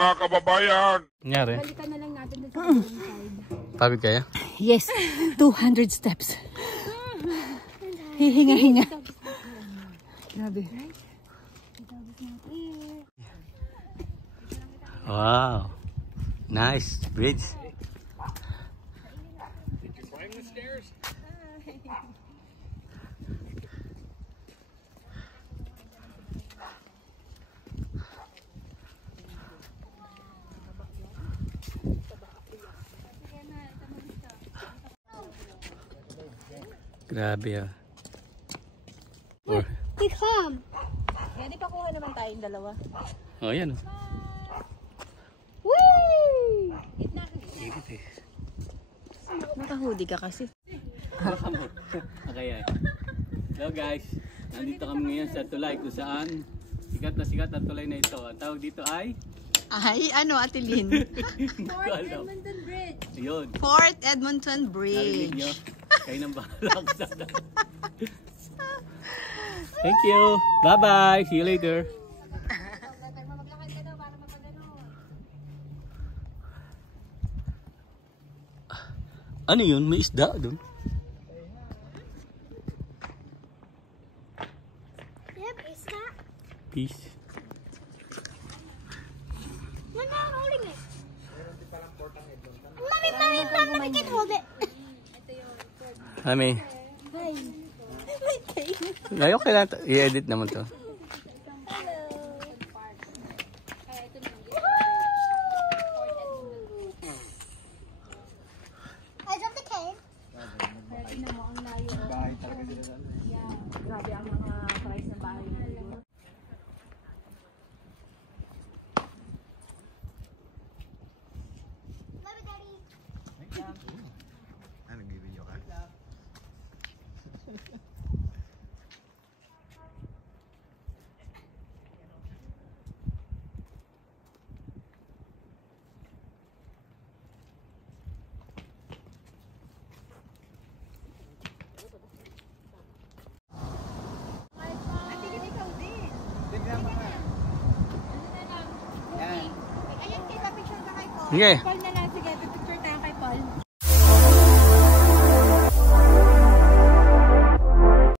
mga kababayan. Nangyari? Balikan na lang natin dun sa side. Pagod kaya? Yes, 200 steps. Hihinga-hinga. Grabe. Wow. Nice bridge. Did you climb the stairs? Grabe ah. Tikam! Yan, ipakuha naman tayong dalawa. Oh, yan. Whee! Nakahudi ka kasi. Okay. Hello guys. Nandito kami ngayon sa tulay kung saan sikat na tulay na ito. Ang tawag dito ay? Ay, ano, Ate Lynn? Fort Edmonton Bridge. Yun. Fort Edmonton Narinig nyo? Bridge. Kayo nang bahala ko sa Thank you. Bye-bye. See you later. Ano yun? May isda doon. Yep, is that? Peace. No, no, I'm holding it. Mommy, can hold it. Mami. Hi. Ngayon kailangan i-edit naman to. I dropped the cane. Grabe ang mga price ng bahay nila. Love you, Daddy. Nag-video ka? Sige.